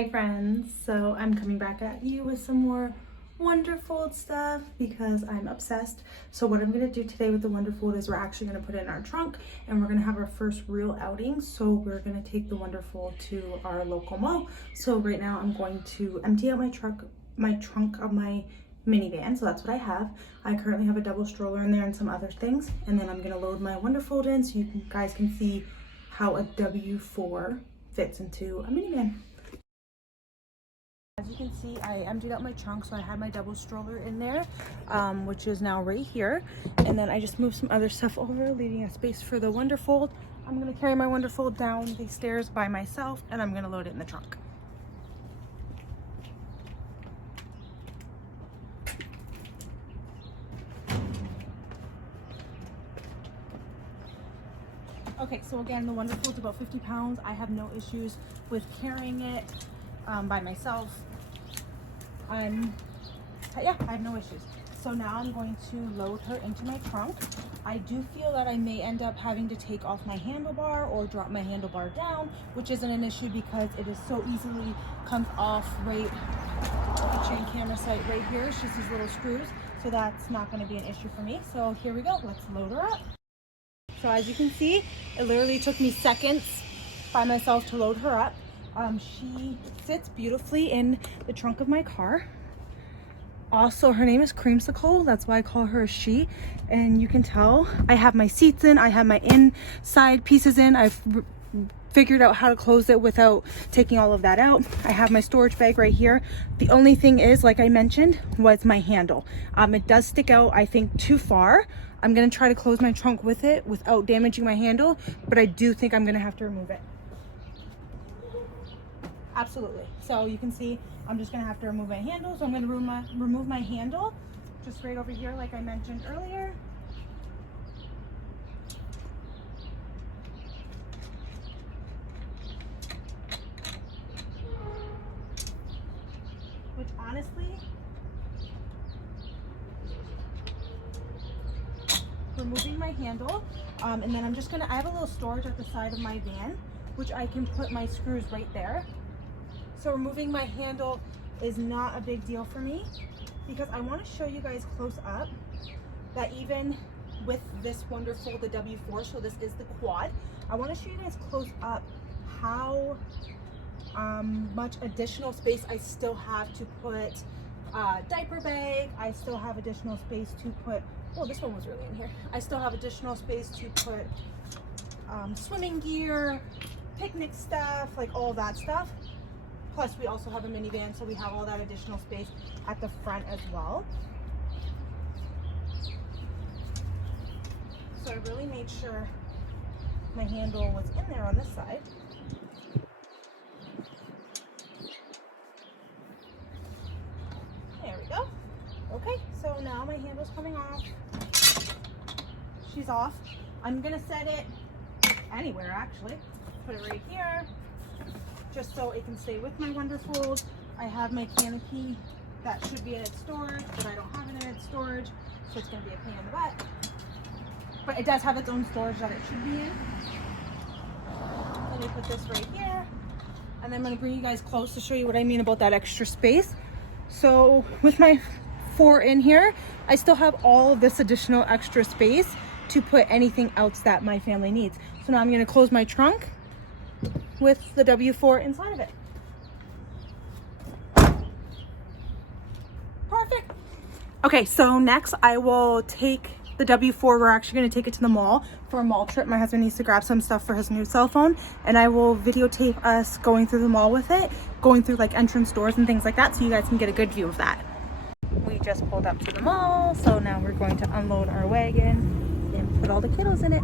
Hi friends, so I'm coming back at you with some more WonderFold stuff because I'm obsessed. So what I'm going to do today with the WonderFold is we're actually going to put it in our trunk and we're going to have our first real outing. So we're going to take the WonderFold to our local mall. So right now I'm going to empty out my trunk of my minivan. So that's what I have. I currently have a double stroller in there and some other things. And then I'm going to load my WonderFold in so guys can see how a W4 fits into a minivan. As you can see, I emptied out my trunk, so I had my double stroller in there, which is now right here. And then I just moved some other stuff over, leaving a space for the WonderFold. I'm going to carry my WonderFold down the stairs by myself, and I'm going to load it in the trunk. Okay, so again, the WonderFold's about 50 pounds. I have no issues with carrying it by myself. Yeah, I have no issues. So now I'm going to load her into my trunk. I do feel that I may end up having to take off my handlebar or drop my handlebar down, which isn't an issue because it is so easily comes off right the chain camera sight right here. It's just these little screws, so that's not going to be an issue for me. So here we go. Let's load her up. So as you can see, it literally took me seconds by myself to load her up. She sits beautifully in the trunk of my car. Also, her name is Creamsicle. That's why I call her a she. And you can tell I have my seats in. I have my inside pieces in. I've figured out how to close it without taking all of that out. I have my storage bag right here. The only thing is, like I mentioned, was my handle. It does stick out, I think, too far. I'm going to try to close my trunk with it without damaging my handle, but I do think I'm going to have to remove it. Absolutely. So you can see I'm just going to have to remove my handle. So I'm going to remove my handle just right over here like I mentioned earlier. Which honestly, removing my handle, and then I'm just going to, I have a little storage at the side of my van, which I can put my screws right there. So removing my handle is not a big deal for me because I want to show you guys close up that even with this WonderFold, the W4, so this is the quad, I want to show you guys close up how much additional space I still have to put diaper bag. I still have additional space to put, oh, this one was really in here. I still have additional space to put swimming gear, picnic stuff, like all that stuff. Plus, we also have a minivan, so we have all that additional space at the front as well. So I really made sure my handle was in there on this side. There we go. Okay, so now my handle's coming off. She's off. I'm gonna set it anywhere, actually. Put it right here, just so it can stay with my WonderFold. I have my canopy that should be in its storage, but I don't have it in its storage, so it's going to be a pain in the butt. But it does have its own storage that it should be in. Let me put this right here, and then I'm going to bring you guys close to show you what I mean about that extra space. So with my 4 in here, I still have all of this additional extra space to put anything else that my family needs. So now I'm going to close my trunk with the W4 inside of it. Perfect. Okay, so next I will take the W4. We're actually going to take it to the mall for a mall trip. My husband needs to grab some stuff for his new cell phone, and I will videotape us going through the mall with it, going through like entrance doors and things like that, so you guys can get a good view of that. We just pulled up to the mall, so now we're going to unload our wagon and put all the kiddos in it.